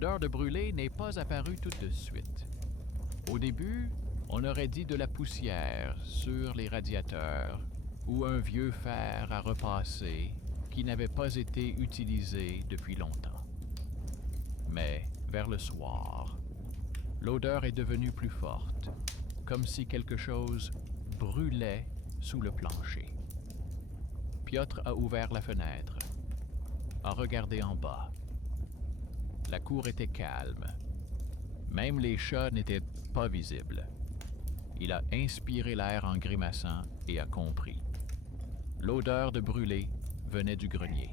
L'odeur de brûlé n'est pas apparue tout de suite. Au début, on aurait dit de la poussière sur les radiateurs ou un vieux fer à repasser qui n'avait pas été utilisé depuis longtemps. Mais vers le soir, l'odeur est devenue plus forte, comme si quelque chose brûlait sous le plancher. Piotr a ouvert la fenêtre, a regardé en bas. La cour était calme. Même les chats n'étaient pas visibles. Il a inspiré l'air en grimaçant et a compris. L'odeur de brûlé venait du grenier.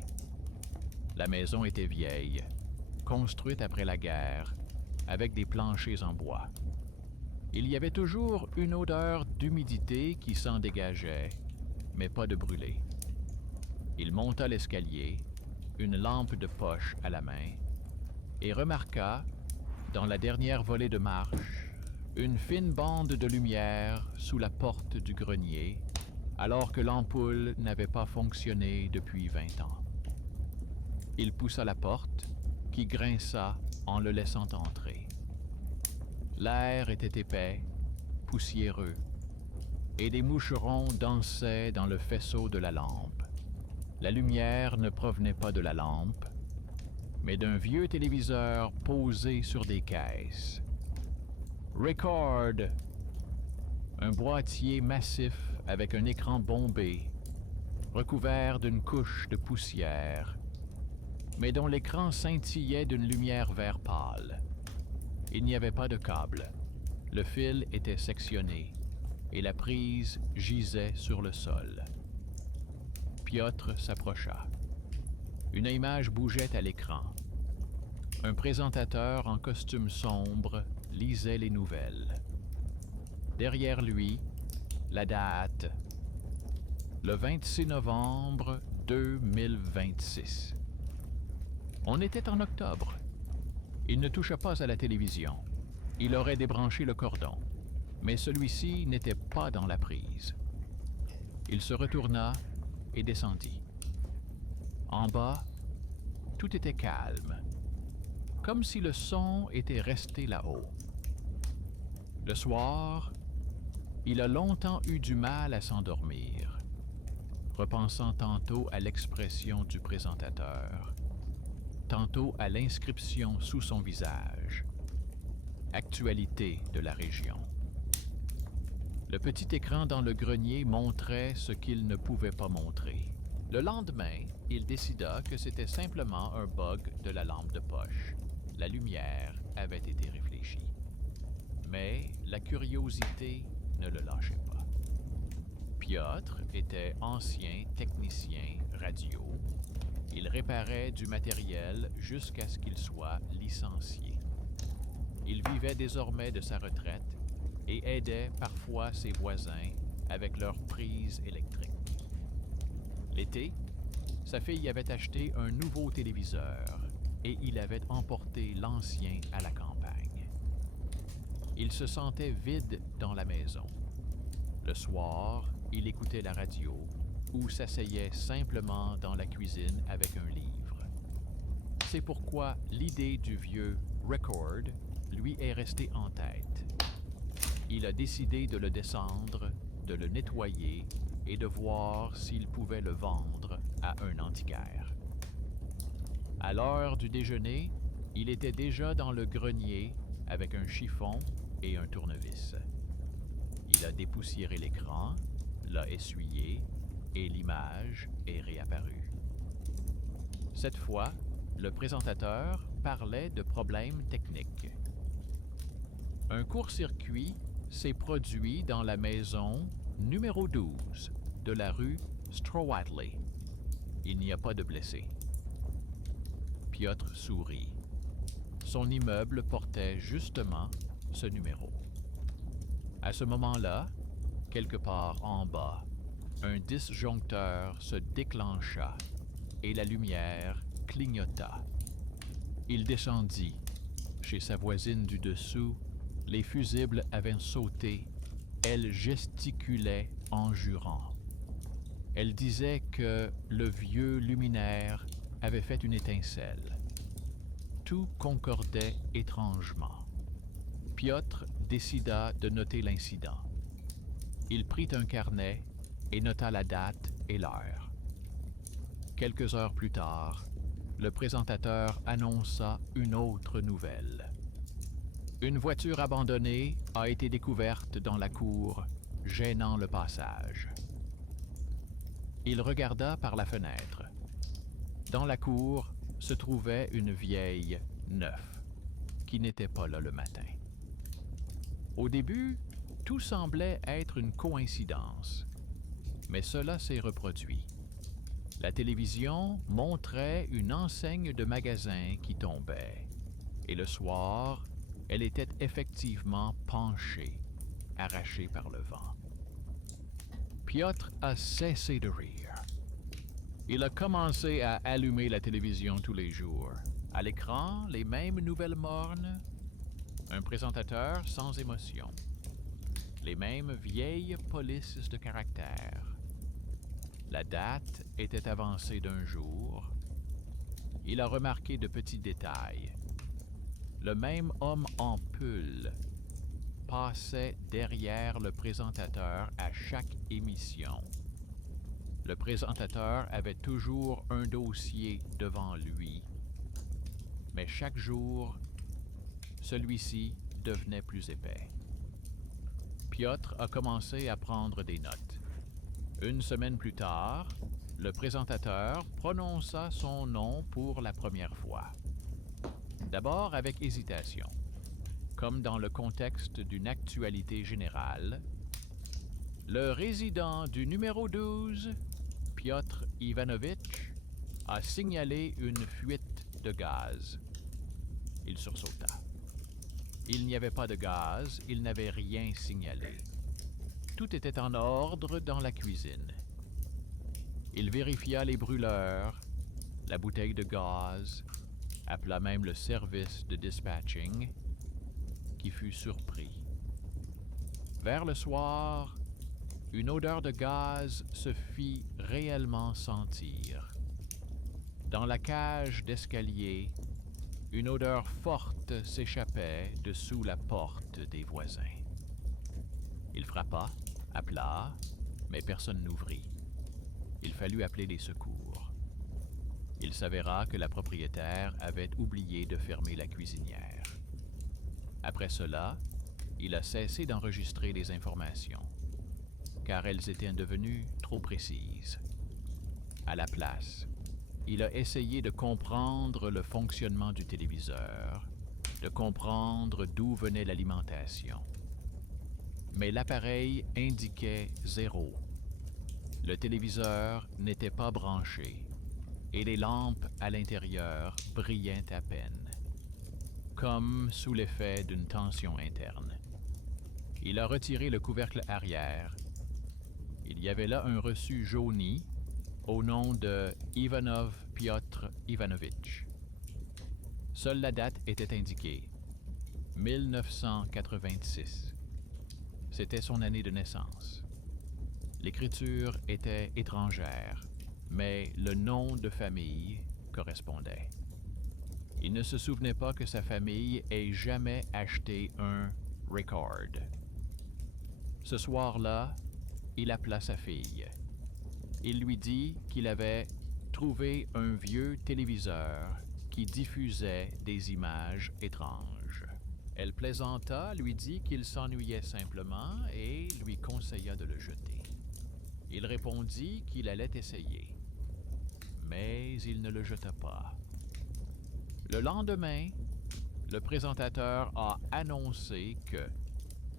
La maison était vieille, construite après la guerre, avec des planchers en bois. Il y avait toujours une odeur d'humidité qui s'en dégageait, mais pas de brûlé. Il monta l'escalier, une lampe de poche à la main, et remarqua, dans la dernière volée de marche, une fine bande de lumière sous la porte du grenier, alors que l'ampoule n'avait pas fonctionné depuis 20 ans. Il poussa la porte, qui grinça en le laissant entrer. L'air était épais, poussiéreux, et des moucherons dansaient dans le faisceau de la lampe. La lumière ne provenait pas de la lampe, mais d'un vieux téléviseur posé sur des caisses. Record! Un boîtier massif avec un écran bombé, recouvert d'une couche de poussière, mais dont l'écran scintillait d'une lumière vert pâle. Il n'y avait pas de câble. Le fil était sectionné et la prise gisait sur le sol. Piotr s'approcha. Une image bougeait à l'écran. Un présentateur en costume sombre lisait les nouvelles. Derrière lui, la date. Le 26 novembre 2026. On était en octobre. Il ne toucha pas à la télévision. Il aurait débranché le cordon, mais celui-ci n'était pas dans la prise. Il se retourna et descendit. En bas, tout était calme, comme si le son était resté là-haut. Le soir, il a longtemps eu du mal à s'endormir, repensant tantôt à l'expression du présentateur, tantôt à l'inscription sous son visage. Actualité de la région. Le petit écran dans le grenier montrait ce qu'il ne pouvait pas montrer. Le lendemain, il décida que c'était simplement un bug de la lampe de poche. La lumière avait été réfléchie. Mais la curiosité ne le lâchait pas. Piotr était ancien technicien radio. Il réparait du matériel jusqu'à ce qu'il soit licencié. Il vivait désormais de sa retraite et aidait parfois ses voisins avec leurs prises électriques. L'été, sa fille avait acheté un nouveau téléviseur et il avait emporté l'ancien à la campagne. Il se sentait vide dans la maison. Le soir, il écoutait la radio ou s'asseyait simplement dans la cuisine avec un livre. C'est pourquoi l'idée du vieux Record lui est restée en tête. Il a décidé de le descendre, de le nettoyer et de voir s'il pouvait le vendre à un antiquaire. À l'heure du déjeuner, il était déjà dans le grenier avec un chiffon et un tournevis. Il a dépoussiéré l'écran, l'a essuyé et l'image est réapparue. Cette fois, le présentateur parlait de problèmes techniques. Un court-circuit s'est produit dans la maison numéro 12 de la rue Strowadley. Il n'y a pas de blessés. Piotr sourit. Son immeuble portait justement ce numéro. À ce moment-là, quelque part en bas, un disjoncteur se déclencha et la lumière clignota. Il descendit. Chez sa voisine du dessous, les fusibles avaient sauté. Elle gesticulait en jurant. Elle disait que le vieux luminaire avait fait une étincelle. tout concordait étrangement. Piotr décida de noter l'incident. Il prit un carnet et nota la date et l'heure. Quelques heures plus tard, le présentateur annonça une autre nouvelle. Une voiture abandonnée a été découverte dans la cour, gênant le passage. Il regarda par la fenêtre. Dans la cour se trouvait une vieille Neuf, qui n'était pas là le matin. Au début, tout semblait être une coïncidence, mais cela s'est reproduit. La télévision montrait une enseigne de magasin qui tombait, et le soir, elle était effectivement penchée, arrachée par le vent. Piotr a cessé de rire. Il a commencé à allumer la télévision tous les jours. À l'écran, les mêmes nouvelles mornes, un présentateur sans émotion, les mêmes vieilles polices de caractère. La date était avancée d'un jour. Il a remarqué de petits détails. Le même homme en pull passait derrière le présentateur à chaque émission. Le présentateur avait toujours un dossier devant lui, mais chaque jour, celui-ci devenait plus épais. Piotr a commencé à prendre des notes. Une semaine plus tard, le présentateur prononça son nom pour la première fois. D'abord avec hésitation, comme dans le contexte d'une actualité générale. Le résident du numéro 12, Piotr Ivanovitch, a signalé une fuite de gaz. Il sursauta. Il n'y avait pas de gaz, il n'avait rien signalé. Tout était en ordre dans la cuisine. Il vérifia les brûleurs, la bouteille de gaz, appela même le service de dispatching, qui fut surpris. Vers le soir, une odeur de gaz se fit réellement sentir. Dans la cage d'escalier, une odeur forte s'échappait dessous la porte des voisins. Il frappa, appela, mais personne n'ouvrit. Il fallut appeler les secours. Il s'avéra que la propriétaire avait oublié de fermer la cuisinière. Après cela, il a cessé d'enregistrer les informations, car elles étaient devenues trop précises. À la place, il a essayé de comprendre le fonctionnement du téléviseur, de comprendre d'où venait l'alimentation. Mais l'appareil indiquait 0. Le téléviseur n'était pas branché et les lampes à l'intérieur brillaient à peine, comme sous l'effet d'une tension interne. Il a retiré le couvercle arrière. Il y avait là un reçu jauni au nom de Ivanov Piotr Ivanovitch. Seule la date était indiquée, 1986. C'était son année de naissance. L'écriture était étrangère, mais le nom de famille correspondait. Il ne se souvenait pas que sa famille ait jamais acheté un record. Ce soir-là, il appela sa fille. Il lui dit qu'il avait trouvé un vieux téléviseur qui diffusait des images étranges. Elle plaisanta, lui dit qu'il s'ennuyait simplement et lui conseilla de le jeter. Il répondit qu'il allait essayer, mais il ne le jeta pas. Le lendemain, le présentateur a annoncé que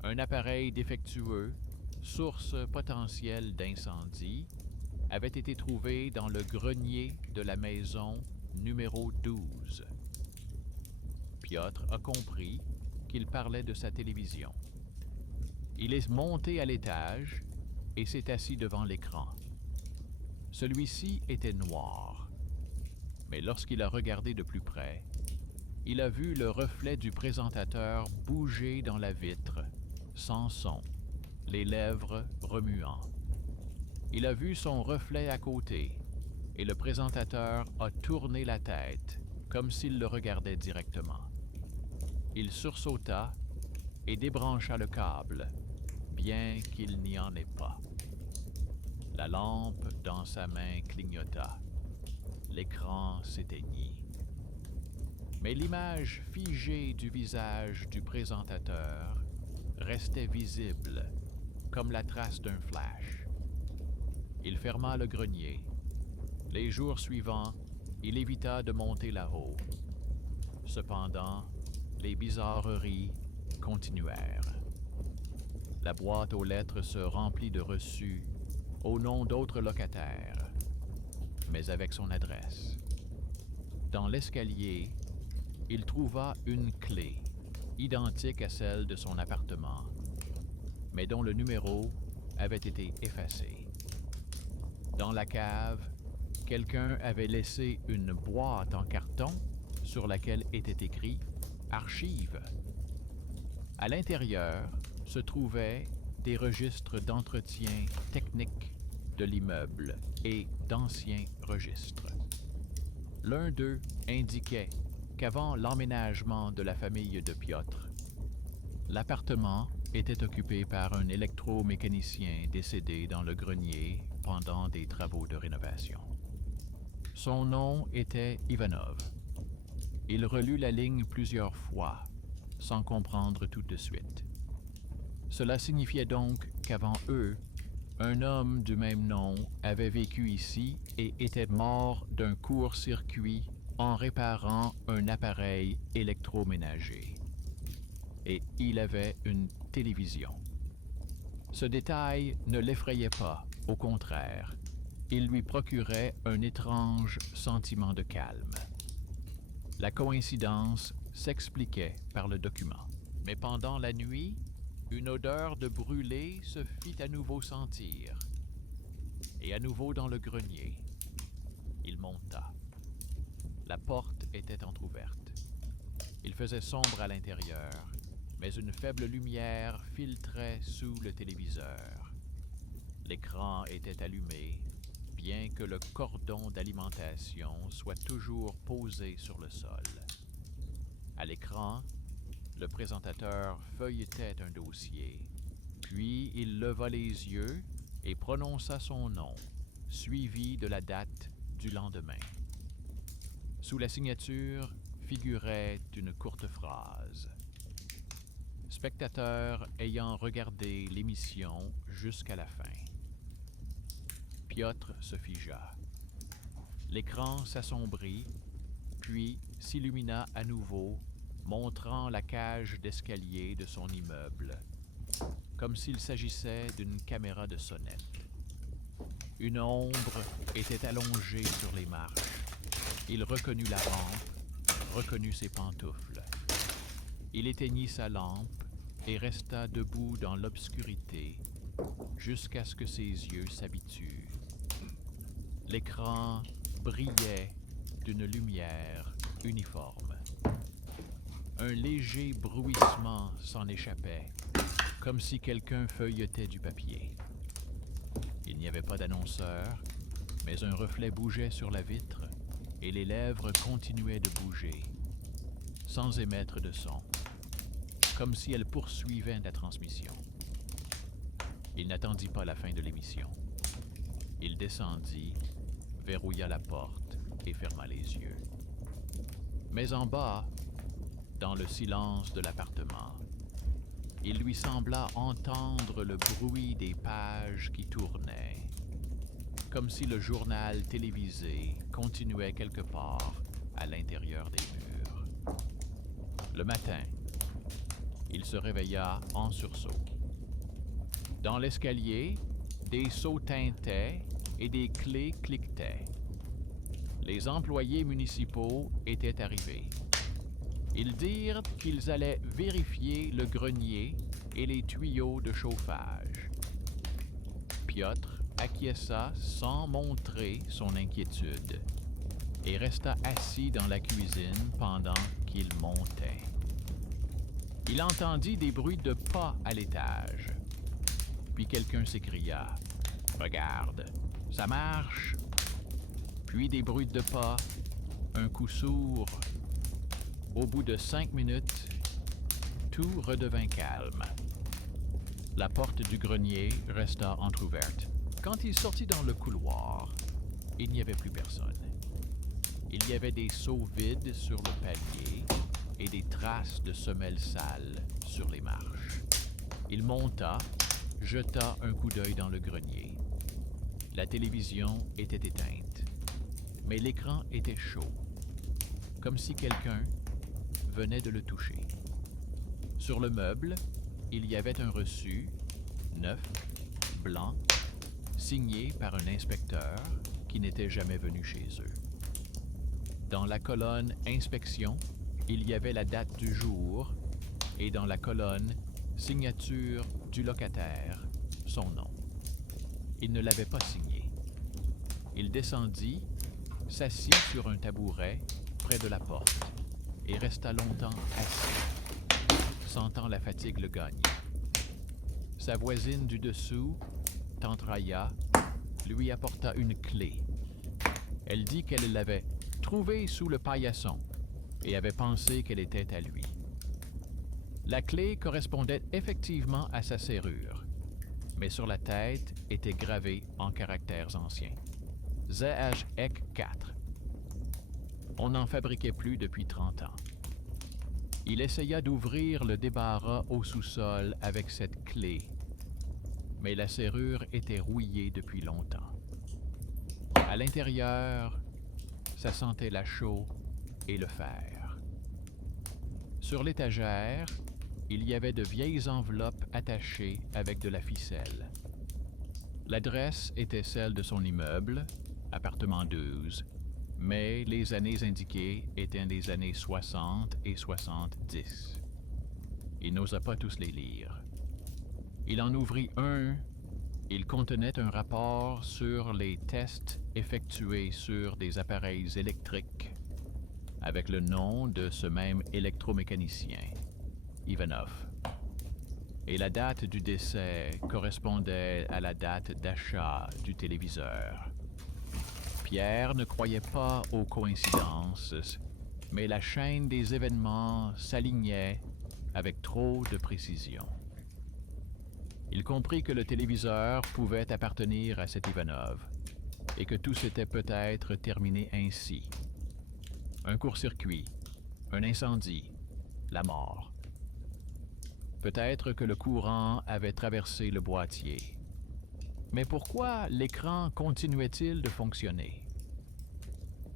un appareil défectueux, source potentielle d'incendie, avait été trouvé dans le grenier de la maison numéro 12. Piotr a compris qu'il parlait de sa télévision. Il est monté à l'étage et s'est assis devant l'écran. Celui-ci était noir, mais lorsqu'il a regardé de plus près, il a vu le reflet du présentateur bouger dans la vitre, sans son, les lèvres remuant. Il a vu son reflet à côté, et le présentateur a tourné la tête, comme s'il le regardait directement. Il sursauta et débrancha le câble, bien qu'il n'y en ait pas. La lampe dans sa main clignota. L'écran s'éteignit. Mais l'image figée du visage du présentateur restait visible, comme la trace d'un flash. Il ferma le grenier. Les jours suivants, il évita de monter là-haut. Cependant, les bizarreries continuèrent. La boîte aux lettres se remplit de reçus au nom d'autres locataires, mais avec son adresse. Dans l'escalier, il trouva une clé, identique à celle de son appartement, mais dont le numéro avait été effacé. Dans la cave, quelqu'un avait laissé une boîte en carton sur laquelle était écrit « Archives ». À l'intérieur se trouvaient des registres d'entretien technique de l'immeuble et d'anciens registres. L'un d'eux indiquait qu'avant l'emménagement de la famille de Piotr, l'appartement était occupé par un électromécanicien décédé dans le grenier pendant des travaux de rénovation. Son nom était Ivanov. Il relut la ligne plusieurs fois, sans comprendre tout de suite. Cela signifiait donc qu'avant eux, un homme du même nom avait vécu ici et était mort d'un court-circuit en réparant un appareil électroménager. Et il avait une télévision. Ce détail ne l'effrayait pas, au contraire, il lui procurait un étrange sentiment de calme. La coïncidence s'expliquait par le document. Mais pendant la nuit, une odeur de brûlé se fit à nouveau sentir. Et à nouveau dans le grenier. Il monta. La porte était entr'ouverte. Il faisait sombre à l'intérieur, mais une faible lumière filtrait sous le téléviseur. L'écran était allumé, bien que le cordon d'alimentation soit toujours posé sur le sol. À l'écran, le présentateur feuilletait un dossier, puis il leva les yeux et prononça son nom, suivi de la date du lendemain. Sous la signature figurait une courte phrase. Spectateur ayant regardé l'émission jusqu'à la fin. Piotr se figea. L'écran s'assombrit, puis s'illumina à nouveau, montrant la cage d'escalier de son immeuble, comme s'il s'agissait d'une caméra de sonnette. Une ombre était allongée sur les marches. Il reconnut la rampe, reconnut ses pantoufles. Il éteignit sa lampe et resta debout dans l'obscurité jusqu'à ce que ses yeux s'habituent. L'écran brillait d'une lumière uniforme. Un léger bruissement s'en échappait, comme si quelqu'un feuilletait du papier. Il n'y avait pas d'annonceur, mais un reflet bougeait sur la vitre et les lèvres continuaient de bouger, sans émettre de son, comme si elles poursuivaient la transmission. Il n'attendit pas la fin de l'émission. Il descendit, verrouilla la porte et ferma les yeux. Mais en bas, dans le silence de l'appartement, il lui sembla entendre le bruit des pages qui tournaient, comme si le journal télévisé continuait quelque part à l'intérieur des murs. Le matin, il se réveilla en sursaut. Dans l'escalier, des sceaux tintaient et des clés cliquetaient. Les employés municipaux étaient arrivés. Ils dirent qu'ils allaient vérifier le grenier et les tuyaux de chauffage. Piotr acquiesça sans montrer son inquiétude et resta assis dans la cuisine pendant qu'il montait. Il entendit des bruits de pas à l'étage. Puis quelqu'un s'écria « Regarde, ça marche !» Puis des bruits de pas, un coup sourd. Au bout de 5 minutes, tout redevint calme. La porte du grenier resta entr'ouverte. Quand il sortit dans le couloir, il n'y avait plus personne. Il y avait des seaux vides sur le palier et des traces de semelles sales sur les marches. Il monta, jeta un coup d'œil dans le grenier. La télévision était éteinte, mais l'écran était chaud, comme si quelqu'un venait de le toucher. Sur le meuble, il y avait un reçu, neuf, blanc, signé par un inspecteur qui n'était jamais venu chez eux. Dans la colonne « Inspection », il y avait la date du jour et dans la colonne « Signature du locataire », son nom. Il ne l'avait pas signé. Il descendit, s'assit sur un tabouret près de la porte et resta longtemps assis, sentant la fatigue le gagner. Sa voisine du dessous, tante Raya, lui apporta une clé. Elle dit qu'elle l'avait trouvée sous le paillasson et avait pensé qu'elle était à lui. La clé correspondait effectivement à sa serrure, mais sur la tête était gravé en caractères anciens. ZHEC 4. On n'en fabriquait plus depuis 30 ans. Il essaya d'ouvrir le débarras au sous-sol avec cette clé, mais la serrure était rouillée depuis longtemps. À l'intérieur, ça sentait la chaux et le fer. Sur l'étagère, il y avait de vieilles enveloppes attachées avec de la ficelle. L'adresse était celle de son immeuble, appartement 12, mais les années indiquées étaient les années 60 et 70. Il n'osa pas tous les lire. Il en ouvrit un. Il contenait un rapport sur les tests effectués sur des appareils électriques avec le nom de ce même électromécanicien, Ivanov. Et la date du décès correspondait à la date d'achat du téléviseur. Pierre ne croyait pas aux coïncidences, mais la chaîne des événements s'alignait avec trop de précision. Il comprit que le téléviseur pouvait appartenir à cet Ivanov et que tout s'était peut-être terminé ainsi. Un court-circuit, un incendie, la mort. Peut-être que le courant avait traversé le boîtier. Mais pourquoi l'écran continuait-il de fonctionner?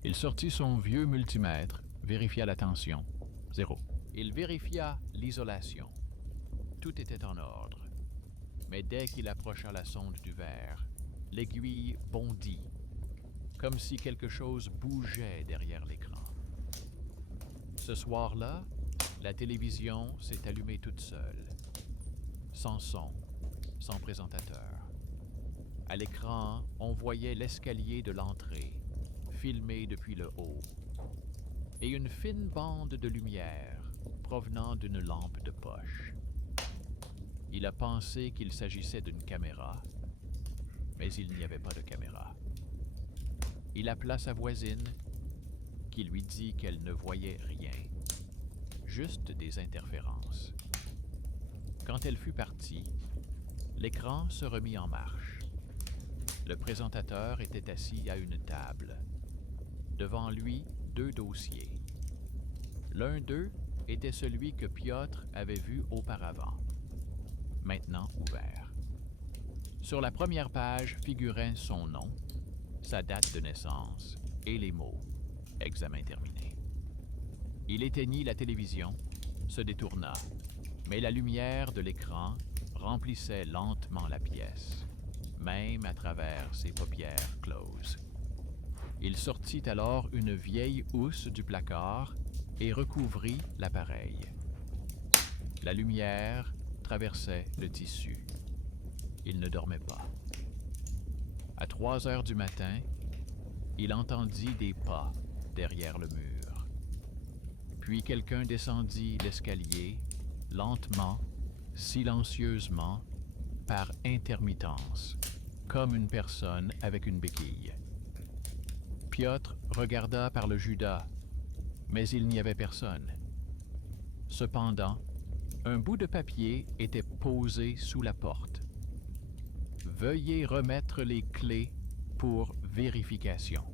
Il sortit son vieux multimètre, vérifia la tension. 0. Il vérifia l'isolation. Tout était en ordre. Mais dès qu'il approcha la sonde du verre, l'aiguille bondit, comme si quelque chose bougeait derrière l'écran. Ce soir-là, la télévision s'est allumée toute seule, sans son, sans présentateur. À l'écran, on voyait l'escalier de l'entrée, filmé depuis le haut, et une fine bande de lumière provenant d'une lampe de poche. Il a pensé qu'il s'agissait d'une caméra, mais il n'y avait pas de caméra. Il appela sa voisine, qui lui dit qu'elle ne voyait rien, juste des interférences. Quand elle fut partie, l'écran se remit en marche. Le présentateur était assis à une table. Devant lui, 2 dossiers. L'un d'eux était celui que Piotr avait vu auparavant, maintenant ouvert. Sur la première page figurait son nom, sa date de naissance et les mots « Examen terminé ». Il éteignit la télévision, se détourna, mais la lumière de l'écran remplissait lentement la pièce, même à travers ses paupières closes. Il sortit alors une vieille housse du placard et recouvrit l'appareil. La lumière traversait le tissu. Il ne dormait pas. À 3 heures du matin, il entendit des pas derrière le mur. Puis quelqu'un descendit l'escalier, lentement, silencieusement, par intermittence, comme une personne avec une béquille. Piotr regarda par le judas, mais il n'y avait personne. Cependant, un bout de papier était posé sous la porte. Veuillez remettre les clés pour vérification.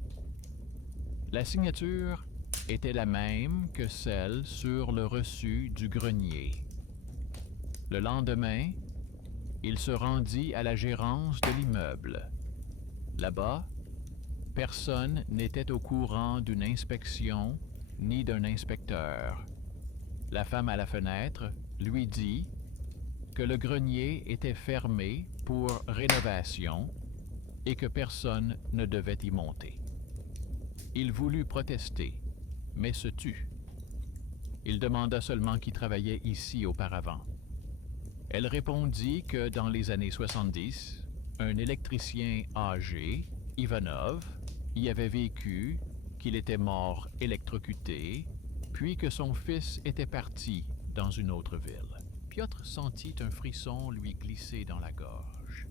La signature était la même que celle sur le reçu du grenier. Le lendemain, il se rendit à la gérance de l'immeuble. Là-bas, personne n'était au courant d'une inspection ni d'un inspecteur. La femme à la fenêtre lui dit que le grenier était fermé pour rénovation et que personne ne devait y monter. Il voulut protester, mais se tut. Il demanda seulement qui travaillait ici auparavant. Elle répondit que dans les années 70, un électricien âgé, Ivanov, y avait vécu, qu'il était mort électrocuté, puis que son fils était parti dans une autre ville. Piotr sentit un frisson lui glisser dans la gorge.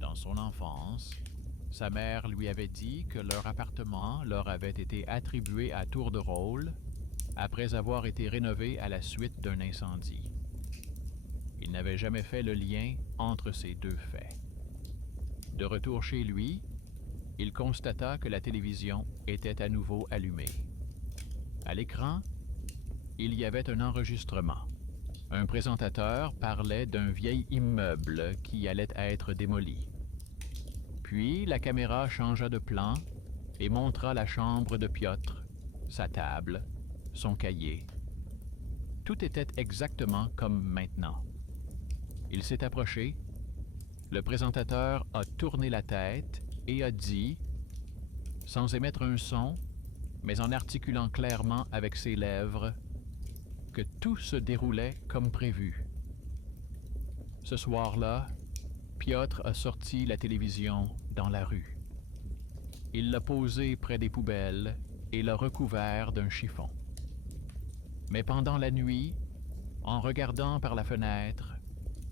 Dans son enfance, sa mère lui avait dit que leur appartement leur avait été attribué à tour de rôle après avoir été rénové à la suite d'un incendie. Il n'avait jamais fait le lien entre ces deux faits. De retour chez lui, il constata que la télévision était à nouveau allumée. À l'écran, il y avait un enregistrement. Un présentateur parlait d'un vieil immeuble qui allait être démoli. Puis la caméra changea de plan et montra la chambre de Piotr, sa table, son cahier. Tout était exactement comme maintenant. Il s'est approché. Le présentateur a tourné la tête et a dit, sans émettre un son, mais en articulant clairement avec ses lèvres, que tout se déroulait comme prévu. Ce soir-là, Piotr a sorti la télévision dans la rue. Il l'a posée près des poubelles et l'a recouvert d'un chiffon. Mais pendant la nuit, en regardant par la fenêtre,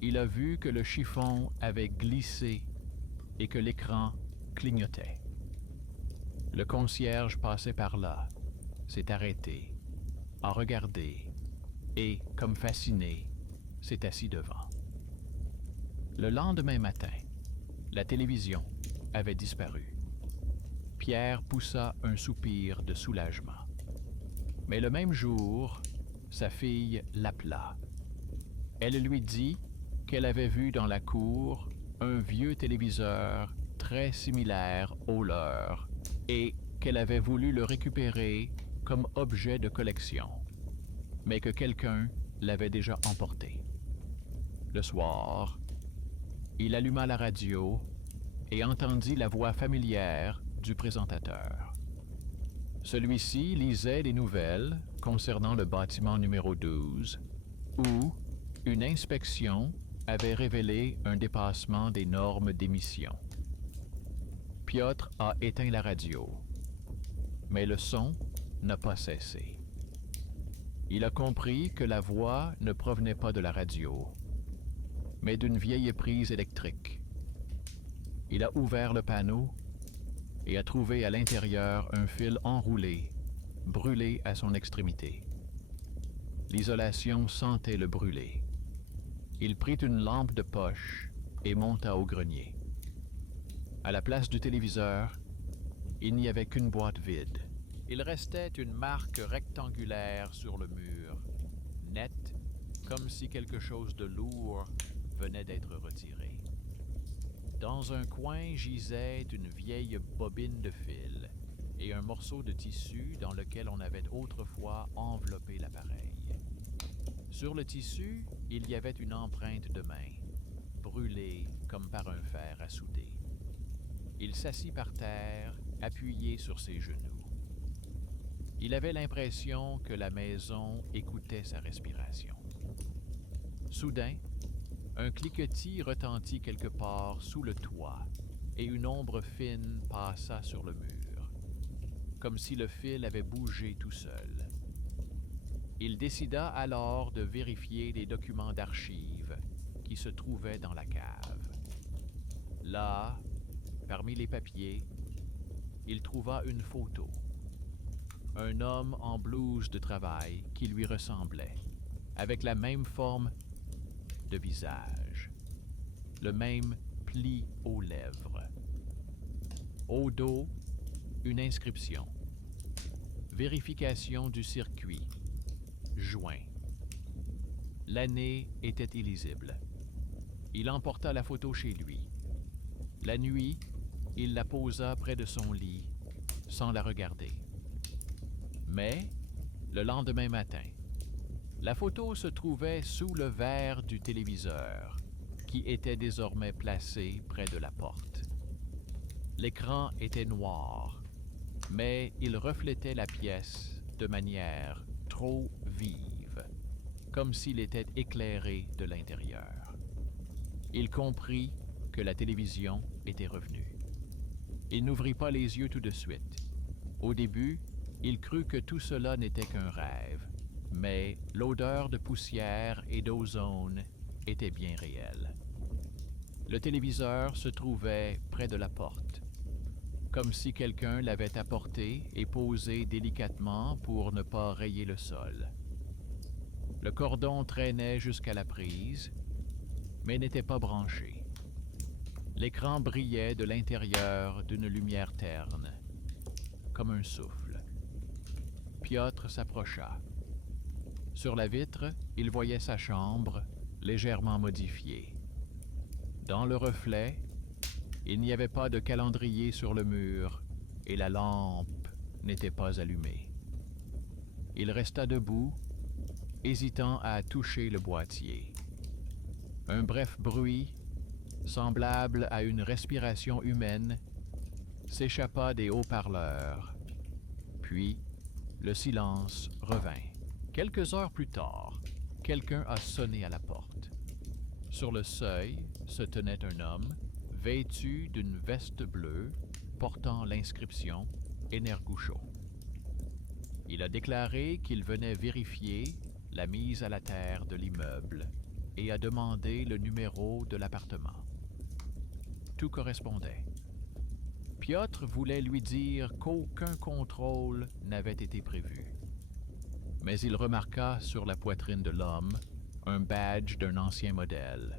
il a vu que le chiffon avait glissé et que l'écran clignotait. Le concierge passait par là, s'est arrêté, a regardé et, comme fasciné, s'est assis devant. Le lendemain matin, la télévision avait disparu. Pierre poussa un soupir de soulagement. Mais le même jour, sa fille l'appela. Elle lui dit qu'elle avait vu dans la cour un vieux téléviseur très similaire au leur et qu'elle avait voulu le récupérer comme objet de collection, mais que quelqu'un l'avait déjà emporté. Le soir, il alluma la radio et entendit la voix familière du présentateur. Celui-ci lisait les nouvelles concernant le bâtiment numéro 12, où une inspection avait révélé un dépassement des normes d'émission. Piotr a éteint la radio, mais le son n'a pas cessé. Il a compris que la voix ne provenait pas de la radio, mais d'une vieille prise électrique. Il a ouvert le panneau et a trouvé à l'intérieur un fil enroulé, brûlé à son extrémité. L'isolation sentait le brûler. Il prit une lampe de poche et monta au grenier. À la place du téléviseur, il n'y avait qu'une boîte vide. Il restait une marque rectangulaire sur le mur, nette, comme si quelque chose de lourd venait d'être retiré. Dans un coin gisait une vieille bobine de fil et un morceau de tissu dans lequel on avait autrefois enveloppé l'appareil. Sur le tissu, il y avait une empreinte de main, brûlée comme par un fer à souder. Il s'assit par terre, appuyé sur ses genoux. Il avait l'impression que la maison écoutait sa respiration. Soudain, un cliquetis retentit quelque part sous le toit et une ombre fine passa sur le mur, comme si le fil avait bougé tout seul. Il décida alors de vérifier les documents d'archives qui se trouvaient dans la cave. Là, parmi les papiers, il trouva une photo. Un homme en blouse de travail qui lui ressemblait, avec la même forme de visage, le même pli aux lèvres. Au dos, une inscription. Vérification du circuit. Juin. L'année était illisible. Il emporta la photo chez lui. La nuit, il la posa près de son lit, sans la regarder. Mais, le lendemain matin, la photo se trouvait sous le verre du téléviseur, qui était désormais placé près de la porte. L'écran était noir, mais il reflétait la pièce de manière trop vive, comme s'il était éclairé de l'intérieur. Il comprit que la télévision était revenue. Il n'ouvrit pas les yeux tout de suite. Au début, il crut que tout cela n'était qu'un rêve, mais l'odeur de poussière et d'ozone était bien réelle. Le téléviseur se trouvait près de la porte, comme si quelqu'un l'avait apporté et posé délicatement pour ne pas rayer le sol. Le cordon traînait jusqu'à la prise, mais n'était pas branché. L'écran brillait de l'intérieur d'une lumière terne, comme un souffle. Piotr s'approcha. Sur la vitre, il voyait sa chambre, légèrement modifiée. Dans le reflet, il n'y avait pas de calendrier sur le mur et la lampe n'était pas allumée. Il resta debout, hésitant à toucher le boîtier. Un bref bruit, semblable à une respiration humaine, s'échappa des haut-parleurs. Puis, le silence revint. Quelques heures plus tard, quelqu'un a sonné à la porte. Sur le seuil se tenait un homme, vêtu d'une veste bleue, portant l'inscription « Energoucho ». Il a déclaré qu'il venait vérifier la mise à la terre de l'immeuble et a demandé le numéro de l'appartement. Tout correspondait. Piotr voulait lui dire qu'aucun contrôle n'avait été prévu. Mais il remarqua sur la poitrine de l'homme un badge d'un ancien modèle,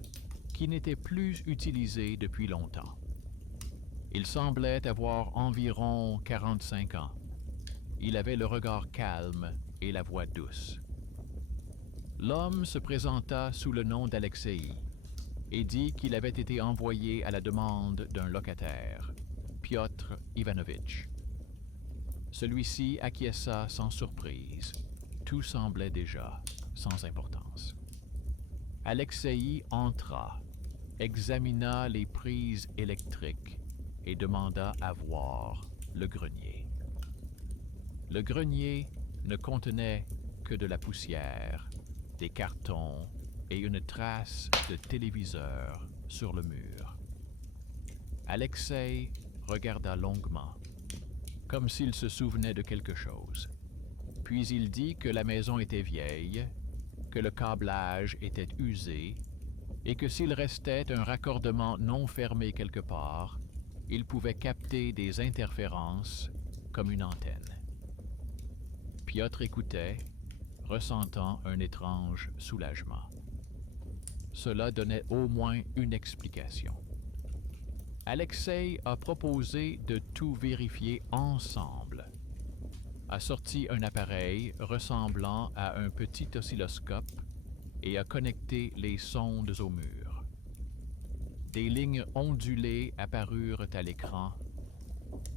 qui n'était plus utilisé depuis longtemps. Il semblait avoir environ 45 ans. Il avait le regard calme et la voix douce. L'homme se présenta sous le nom d'Alexei et dit qu'il avait été envoyé à la demande d'un locataire, Piotr Ivanovitch. Celui-ci acquiesça sans surprise. Tout semblait déjà sans importance. Alexei entra, examina les prises électriques et demanda à voir le grenier. Le grenier ne contenait que de la poussière, des cartons et une trace de téléviseur sur le mur. Alexei regarda longuement, comme s'il se souvenait de quelque chose. Puis il dit que la maison était vieille, que le câblage était usé et que s'il restait un raccordement non fermé quelque part, il pouvait capter des interférences comme une antenne. Piotr écoutait, ressentant un étrange soulagement. Cela donnait au moins une explication. Alexei a proposé de tout vérifier ensemble. A sorti un appareil ressemblant à un petit oscilloscope et a connecté les sondes au mur. Des lignes ondulées apparurent à l'écran,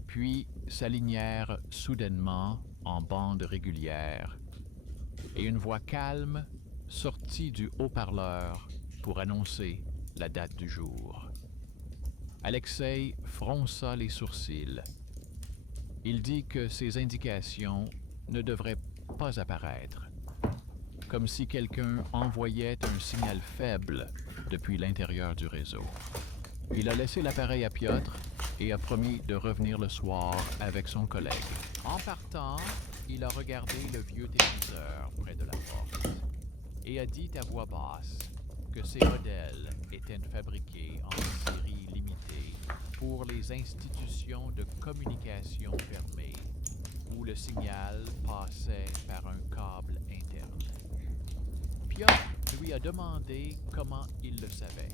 puis s'alignèrent soudainement en bande régulière, et une voix calme sortit du haut-parleur pour annoncer la date du jour. Alexei fronça les sourcils. Il dit que ces indications ne devraient pas apparaître, comme si quelqu'un envoyait un signal faible depuis l'intérieur du réseau. Il a laissé l'appareil à Piotr et a promis de revenir le soir avec son collègue. En partant, il a regardé le vieux téléviseur près de la porte et a dit à voix basse que ces modèles étaient fabriqués en série limitée pour les institutions de communication fermées, où le signal passait par un câble interne. Piotr lui a demandé comment il le savait.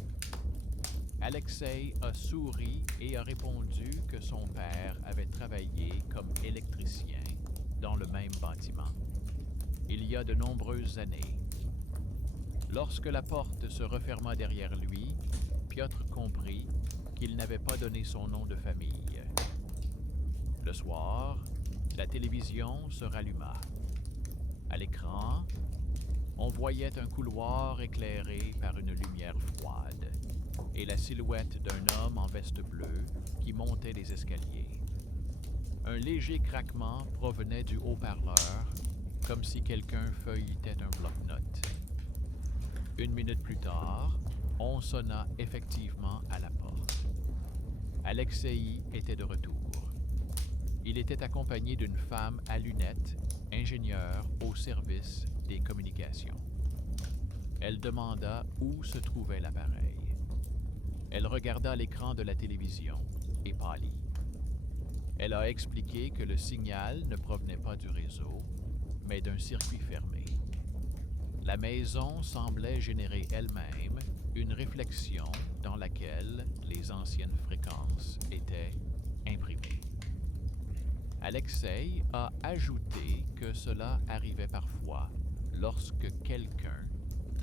Alexei a souri et a répondu que son père avait travaillé comme électricien dans le même bâtiment, il y a de nombreuses années. Lorsque la porte se referma derrière lui, Piotr comprit qu'il n'avait pas donné son nom de famille. Le soir, la télévision se ralluma. À l'écran, on voyait un couloir éclairé par une lumière froide et la silhouette d'un homme en veste bleue qui montait les escaliers. Un léger craquement provenait du haut-parleur, comme si quelqu'un feuilletait un bloc-notes. Une minute plus tard, on sonna effectivement à la porte. Alexei était de retour. Il était accompagné d'une femme à lunettes, ingénieure au service des communications. Elle demanda où se trouvait l'appareil. Elle regarda l'écran de la télévision et pâlit. Elle a expliqué que le signal ne provenait pas du réseau, mais d'un circuit fermé. La maison semblait générer elle-même une réflexion dans laquelle les anciennes fréquences étaient imprimées. Alexei a ajouté que cela arrivait parfois lorsque quelqu'un,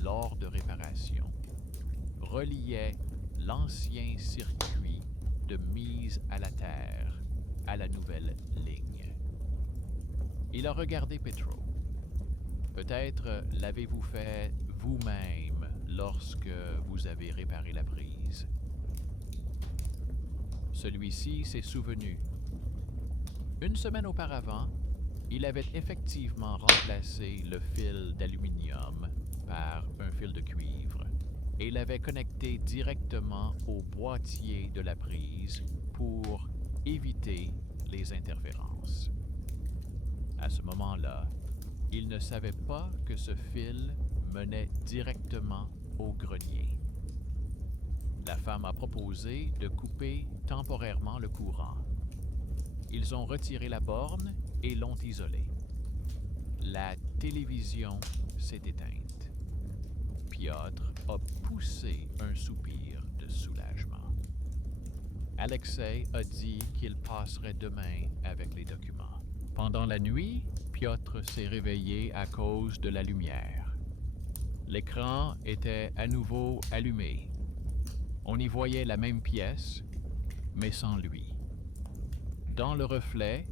lors de réparation, reliait l'ancien circuit de mise à la terre à la nouvelle ligne. Il a regardé Petro. Peut-être l'avez-vous fait vous-même lorsque vous avez réparé la prise. Celui-ci s'est souvenu. Une semaine auparavant, il avait effectivement remplacé le fil d'aluminium par un fil de cuivre et l'avait connecté directement au boîtier de la prise pour éviter les interférences. À ce moment-là, il ne savait pas que ce fil menait directement au grenier. La femme a proposé de couper temporairement le courant. Ils ont retiré la borne et l'ont isolée. La télévision s'est éteinte. Piotr a poussé un soupir de soulagement. Alexei a dit qu'il passerait demain avec les documents. Pendant la nuit, Piotr s'est réveillé à cause de la lumière. L'écran était à nouveau allumé. On y voyait la même pièce, mais sans lui. Dans le reflet,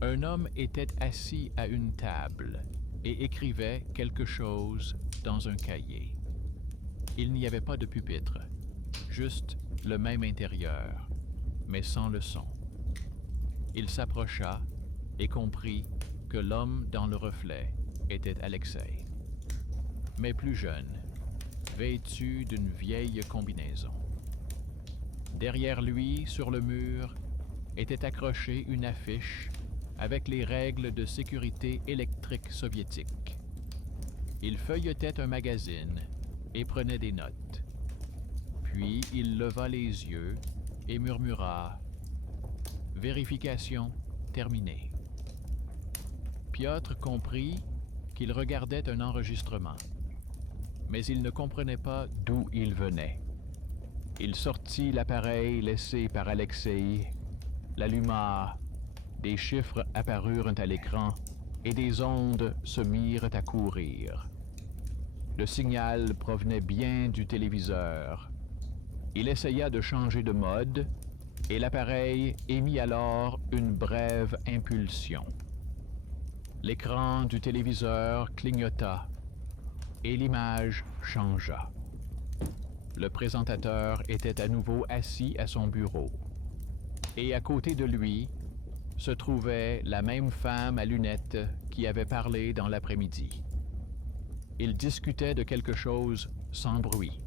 un homme était assis à une table et écrivait quelque chose dans un cahier. Il n'y avait pas de pupitre, juste le même intérieur, mais sans le son. Il s'approcha et comprit que l'homme dans le reflet était Alexei, mais plus jeune, vêtu d'une vieille combinaison. Derrière lui, sur le mur, était accrochée une affiche avec les règles de sécurité électrique soviétique. Il feuilletait un magazine et prenait des notes. Puis il leva les yeux et murmura « Vérification terminée ». Piotr comprit qu'il regardait un enregistrement, mais il ne comprenait pas d'où il venait. Il sortit l'appareil laissé par Alexei, l'alluma, des chiffres apparurent à l'écran et des ondes se mirent à courir. Le signal provenait bien du téléviseur. Il essaya de changer de mode et l'appareil émit alors une brève impulsion. L'écran du téléviseur clignota et l'image changea. Le présentateur était à nouveau assis à son bureau. Et à côté de lui se trouvait la même femme à lunettes qui avait parlé dans l'après-midi. Ils discutaient de quelque chose sans bruit.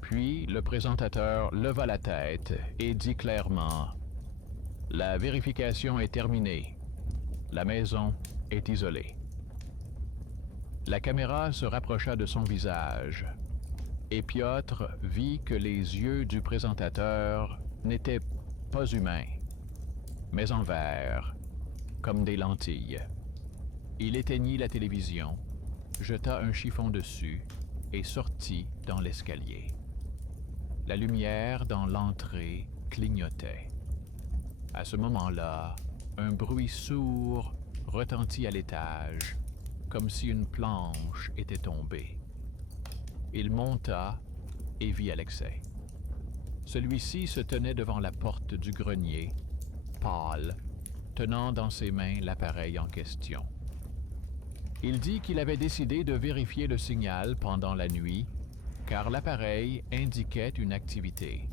Puis le présentateur leva la tête et dit clairement « La vérification est terminée. La maison est isolée. » La caméra se rapprocha de son visage et Piotr vit que les yeux du présentateur n'étaient pas humains, mais en verre, comme des lentilles. Il éteignit la télévision, jeta un chiffon dessus et sortit dans l'escalier. La lumière dans l'entrée clignotait. À ce moment-là, un bruit sourd retentit à l'étage, comme si une planche était tombée. Il monta et vit Alexei. Celui-ci se tenait devant la porte du grenier, pâle, tenant dans ses mains l'appareil en question. Il dit qu'il avait décidé de vérifier le signal pendant la nuit, car l'appareil indiquait une activité.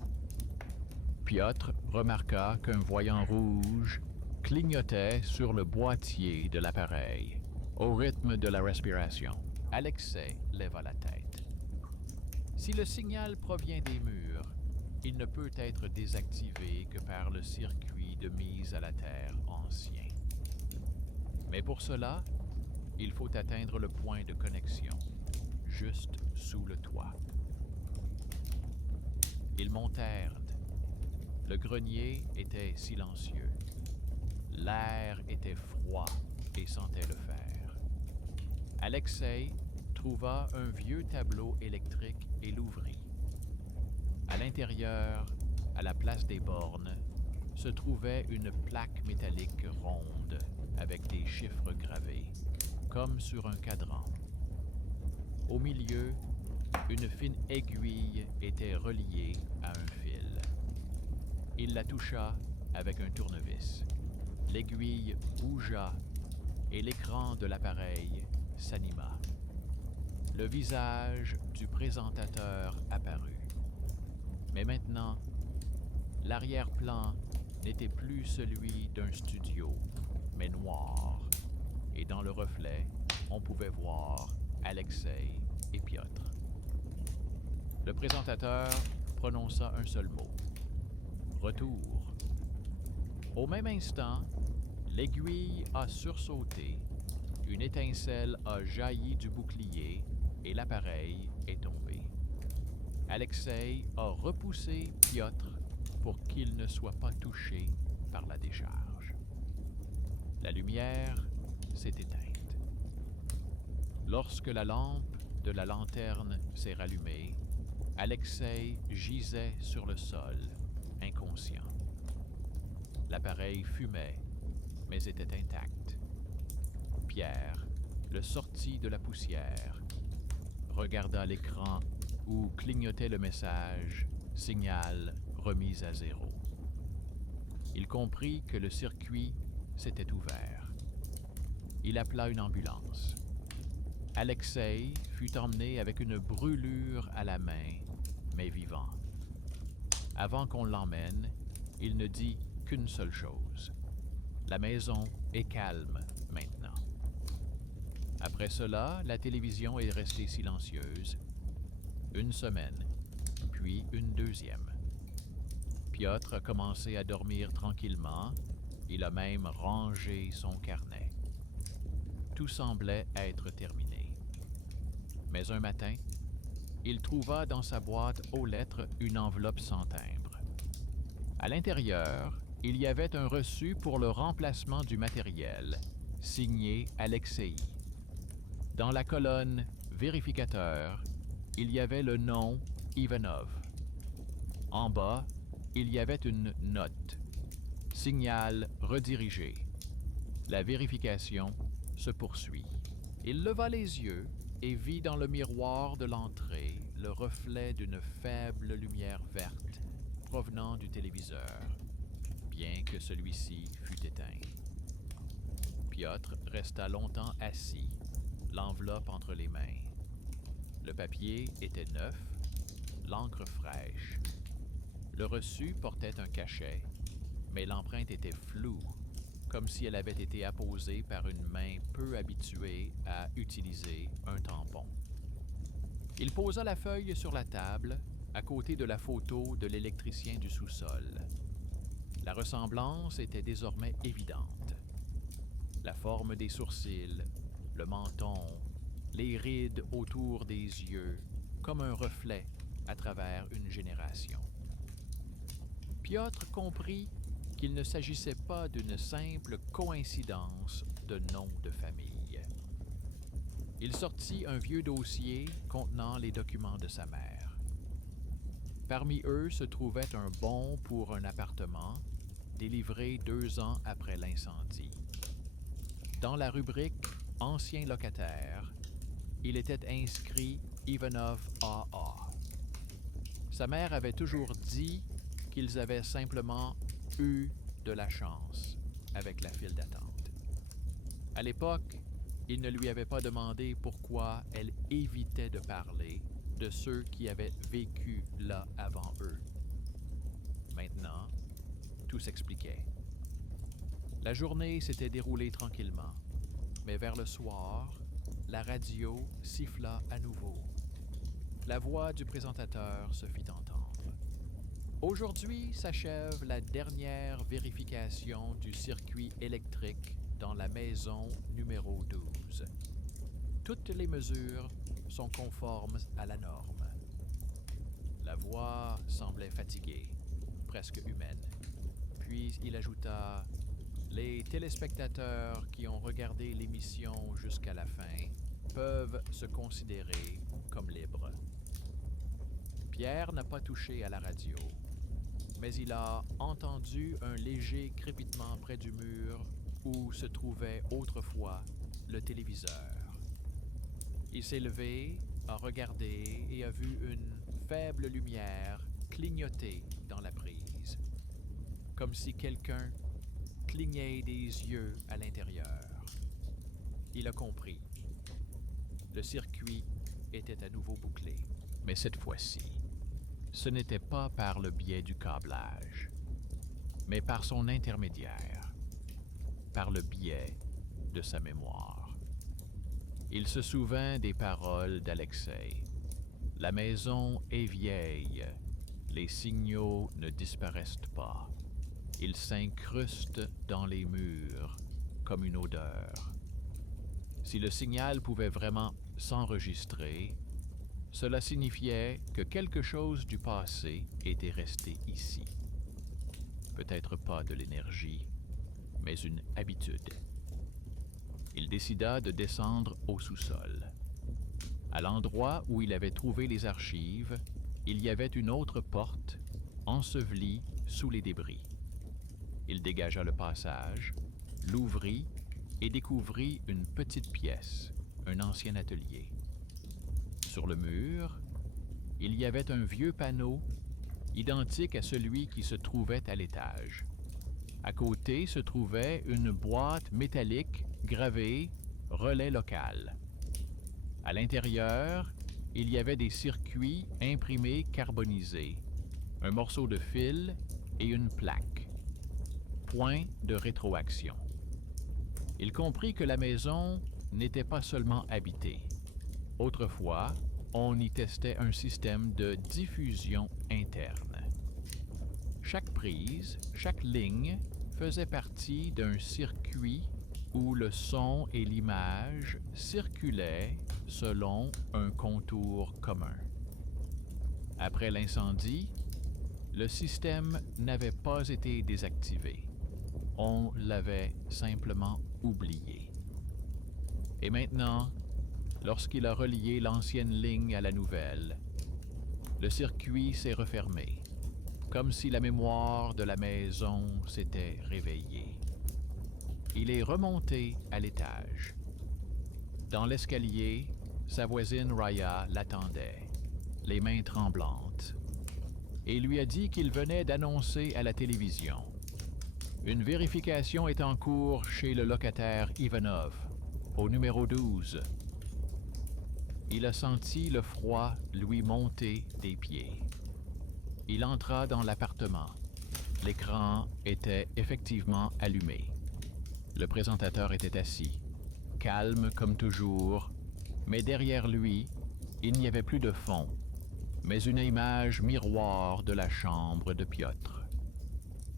Piotr remarqua qu'un voyant rouge clignotait sur le boîtier de l'appareil, au rythme de la respiration. Alexei leva la tête. Si le signal provient des murs, il ne peut être désactivé que par le circuit de mise à la terre ancien. Mais pour cela, il faut atteindre le point de connexion, juste sous le toit. Ils montèrent. Le grenier était silencieux. L'air était froid et sentait le fer. Alexei trouva un vieux tableau électrique et l'ouvrit. À l'intérieur, à la place des bornes, se trouvait une plaque métallique ronde avec des chiffres gravés, comme sur un cadran. Au milieu, une fine aiguille était reliée à un fil. Il la toucha avec un tournevis. L'aiguille bougea et l'écran de l'appareil s'anima. Le visage du présentateur apparut. Mais maintenant, l'arrière-plan n'était plus celui d'un studio, mais noir. Et dans le reflet, on pouvait voir Alexei et Piotr. Le présentateur prononça un seul mot. Retour. Au même instant, l'aiguille a sursauté, une étincelle a jailli du bouclier et l'appareil est tombé. Alexei a repoussé Piotr pour qu'il ne soit pas touché par la décharge. La lumière s'est éteinte. Lorsque la lampe de la lanterne s'est rallumée, Alexei gisait sur le sol, inconscient. L'appareil fumait, mais était intact. Pierre le sortit de la poussière, regarda l'écran où clignotait le message « Signal remis à zéro ». Il comprit que le circuit s'était ouvert. Il appela une ambulance. Alexei fut emmené avec une brûlure à la main, mais vivant. Avant qu'on l'emmène, il ne dit qu'une seule chose. La maison est calme maintenant. Après cela, la télévision est restée silencieuse. Une semaine, puis une deuxième. Piotr a commencé à dormir tranquillement. Il a même rangé son carnet. Tout semblait être terminé. Mais un matin, il trouva dans sa boîte aux lettres une enveloppe sans timbre. À l'intérieur, il y avait un reçu pour le remplacement du matériel, signé Alexei. Dans la colonne « Vérificateur », il y avait le nom Ivanov. En bas, il y avait une note. Signal redirigé. La vérification se poursuit. Il leva les yeux et vit dans le miroir de l'entrée le reflet d'une faible lumière verte provenant du téléviseur, bien que celui-ci fût éteint. Piotr resta longtemps assis, l'enveloppe entre les mains. Le papier était neuf, l'encre fraîche. Le reçu portait un cachet, mais l'empreinte était floue, comme si elle avait été apposée par une main peu habituée à utiliser un tampon. Il posa la feuille sur la table, à côté de la photo de l'électricien du sous-sol. La ressemblance était désormais évidente. La forme des sourcils, le menton, les rides autour des yeux, comme un reflet à travers une génération. Piotr comprit qu'il ne s'agissait pas d'une simple coïncidence de nom de famille. Il sortit un vieux dossier contenant les documents de sa mère. Parmi eux se trouvait un bon pour un appartement délivré 2 ans après l'incendie. Dans la rubrique « Ancien locataire », il était inscrit Ivanov AA. Sa mère avait toujours dit qu'ils avaient simplement eu de la chance avec la file d'attente. À l'époque, il ne lui avait pas demandé pourquoi elle évitait de parler de ceux qui avaient vécu là avant eux. Maintenant, tout s'expliquait. La journée s'était déroulée tranquillement, mais vers le soir, la radio siffla à nouveau. La voix du présentateur se fit entendre. Aujourd'hui s'achève la dernière vérification du circuit électrique dans la maison numéro 12. Toutes les mesures sont conformes à la norme. La voix semblait fatiguée, presque humaine. Puis il ajouta: « Les téléspectateurs qui ont regardé l'émission jusqu'à la fin peuvent se considérer comme libres. » Pierre n'a pas touché à la radio, mais il a entendu un léger crépitement près du mur où se trouvait autrefois le téléviseur. Il s'est levé, a regardé et a vu une faible lumière clignoter dans la prise, comme si quelqu'un clignait des yeux à l'intérieur. Il a compris. Le circuit était à nouveau bouclé. Mais cette fois-ci, ce n'était pas par le biais du câblage, mais par son intermédiaire, par le biais de sa mémoire. Il se souvint des paroles d'Alexei. La maison est vieille, les signaux ne disparaissent pas. Ils s'incrustent dans les murs comme une odeur. Si le signal pouvait vraiment s'enregistrer, cela signifiait que quelque chose du passé était resté ici. Peut-être pas de l'énergie, mais une habitude. Il décida de descendre au sous-sol. À l'endroit où il avait trouvé les archives, il y avait une autre porte ensevelie sous les débris. Il dégagea le passage, l'ouvrit et découvrit une petite pièce, un ancien atelier. Sur le mur, il y avait un vieux panneau identique à celui qui se trouvait à l'étage. À côté se trouvait une boîte métallique gravée « Relais local ». À l'intérieur, il y avait des circuits imprimés carbonisés, un morceau de fil et une plaque. Point de rétroaction. Il comprit que la maison n'était pas seulement habitée. Autrefois, on y testait un système de diffusion interne. Chaque prise, chaque ligne faisait partie d'un circuit où le son et l'image circulaient selon un contour commun. Après l'incendie, le système n'avait pas été désactivé. On l'avait simplement oublié. Et maintenant, lorsqu'il a relié l'ancienne ligne à la nouvelle, le circuit s'est refermé, comme si la mémoire de la maison s'était réveillée. Il est remonté à l'étage. Dans l'escalier, sa voisine Raya l'attendait, les mains tremblantes, et lui a dit qu'il venait d'annoncer à la télévision. Une vérification est en cours chez le locataire Ivanov, au numéro 12. Il a senti le froid lui monter des pieds. Il entra dans l'appartement. L'écran était effectivement allumé. Le présentateur était assis, calme comme toujours, mais derrière lui, il n'y avait plus de fond, mais une image miroir de la chambre de Piotr.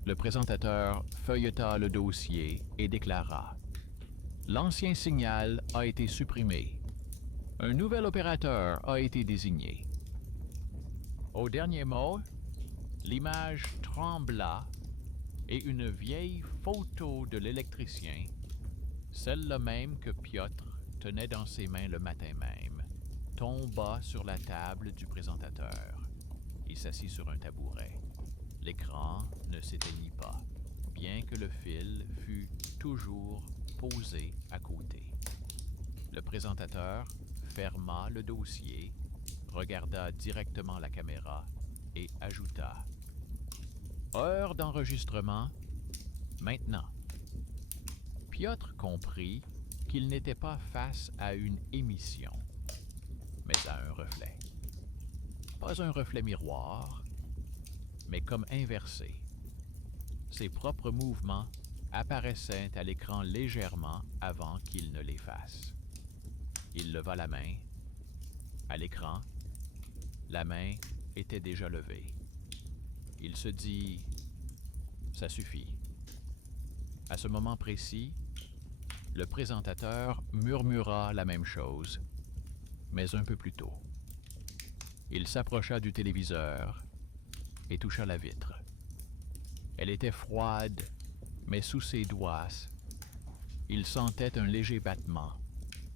Le présentateur feuilleta le dossier et déclara: « L'ancien signal a été supprimé. Un nouvel opérateur a été désigné. Au dernier mot, l'image trembla et une vieille photo de l'électricien, celle-là même que Piotr tenait dans ses mains le matin même, tomba sur la table du présentateur. Il s'assit sur un tabouret. L'écran ne s'éteignit pas, bien que le fil fût toujours posé à côté. Le présentateur ferma le dossier, regarda directement la caméra et ajouta « Heure d'enregistrement, maintenant ». Piotr comprit qu'il n'était pas face à une émission, mais à un reflet. Pas un reflet miroir, mais comme inversé. Ses propres mouvements apparaissaient à l'écran légèrement avant qu'il ne les fasse. Il leva la main. À l'écran, la main était déjà levée. Il se dit « Ça suffit ». À ce moment précis, le présentateur murmura la même chose, mais un peu plus tôt. Il s'approcha du téléviseur et toucha la vitre. Elle était froide, mais sous ses doigts, il sentait un léger battement,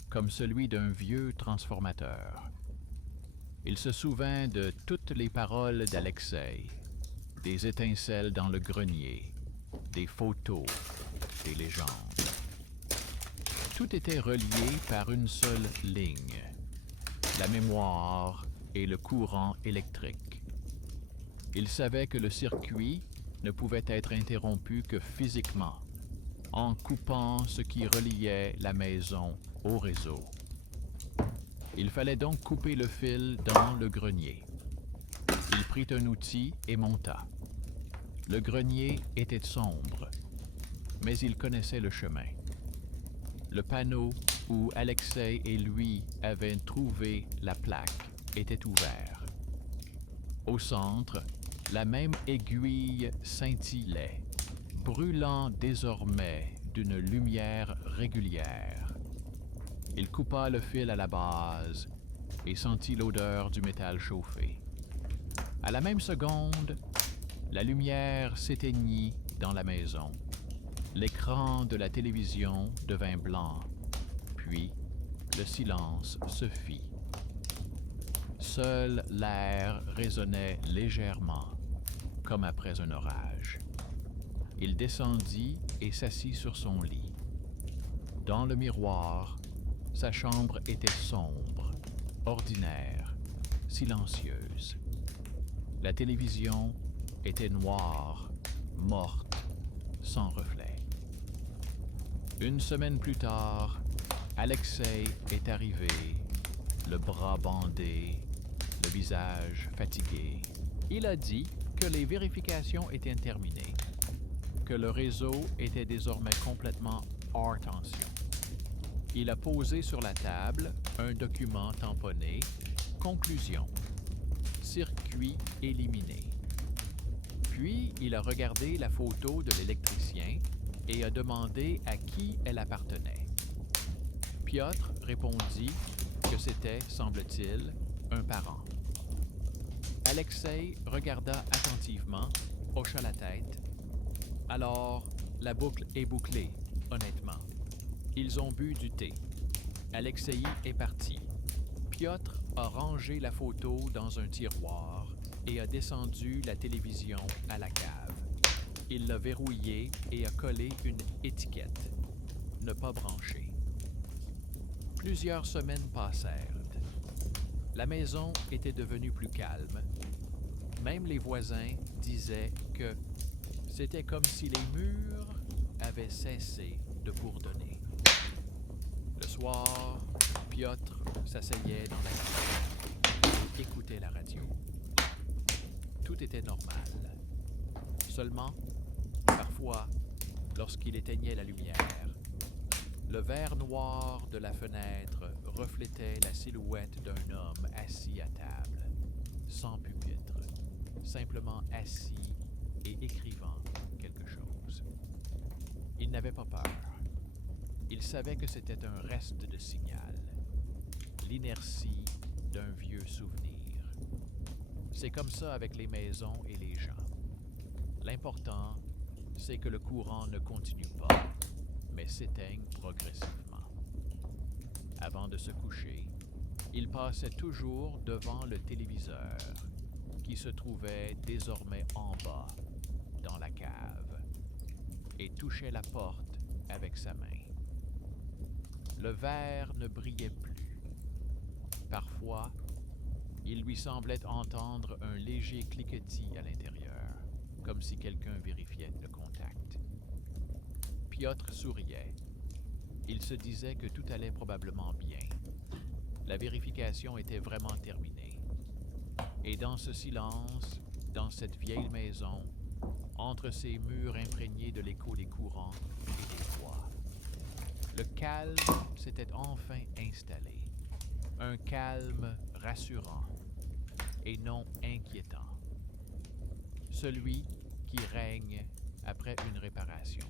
comme celui d'un vieux transformateur. Il se souvint de toutes les paroles d'Alexei, des étincelles dans le grenier, des photos, des légendes. Tout était relié par une seule ligne, la mémoire et le courant électrique. Il savait que le circuit ne pouvait être interrompu que physiquement, en coupant ce qui reliait la maison au réseau. Il fallait donc couper le fil dans le grenier. Il prit un outil et monta. Le grenier était sombre, mais il connaissait le chemin. Le panneau où Alexei et lui avaient trouvé la plaque était ouvert. Au centre, la même aiguille scintillait, brûlant désormais d'une lumière régulière. Il coupa le fil à la base et sentit l'odeur du métal chauffé. À la même seconde, la lumière s'éteignit dans la maison. L'écran de la télévision devint blanc, puis le silence se fit. Seul l'air résonnait légèrement, comme après un orage. Il descendit et s'assit sur son lit. Dans le miroir, sa chambre était sombre, ordinaire, silencieuse. La télévision était noire, morte, sans reflet. Une semaine plus tard, Alexei est arrivé, le bras bandé, le visage fatigué. Il a dit que les vérifications étaient terminées, que le réseau était désormais complètement hors tension. Il a posé sur la table un document tamponné « Conclusion. Circuit éliminé ». Puis, il a regardé la photo de l'électricien et a demandé à qui elle appartenait. Piotr répondit que c'était, semble-t-il, un parent. Alexei regarda attentivement, hocha la tête. Alors, la boucle est bouclée, honnêtement. Ils ont bu du thé. Alexei est parti. Piotr a rangé la photo dans un tiroir et a descendu la télévision à la cave. Il l'a verrouillée et a collé une étiquette. Ne pas brancher. Plusieurs semaines passèrent. La maison était devenue plus calme. Même les voisins disaient que c'était comme si les murs avaient cessé de bourdonner. Le soir, Piotr s'asseyait dans la cuisine, écoutait la radio. Tout était normal. Seulement, parfois, lorsqu'il éteignait la lumière, le verre noir de la fenêtre reflétait la silhouette d'un homme assis à table, sans pupitre, simplement assis et écrivant quelque chose. Il n'avait pas peur. Il savait que c'était un reste de signal, l'inertie d'un vieux souvenir. C'est comme ça avec les maisons et les gens. L'important, c'est que le courant ne continue pas, mais s'éteigne progressivement. Avant de se coucher, il passait toujours devant le téléviseur, qui se trouvait désormais en bas, dans la cave, et touchait la porte avec sa main. Le verre ne brillait plus. Parfois, il lui semblait entendre un léger cliquetis à l'intérieur, comme si quelqu'un vérifiait le contact. Piotr souriait. Il se disait que tout allait probablement bien. La vérification était vraiment terminée. Et dans ce silence, dans cette vieille maison, entre ces murs imprégnés de l'écho des courants et des voix, le calme s'était enfin installé. Un calme rassurant et non inquiétant. Celui qui règne après une réparation.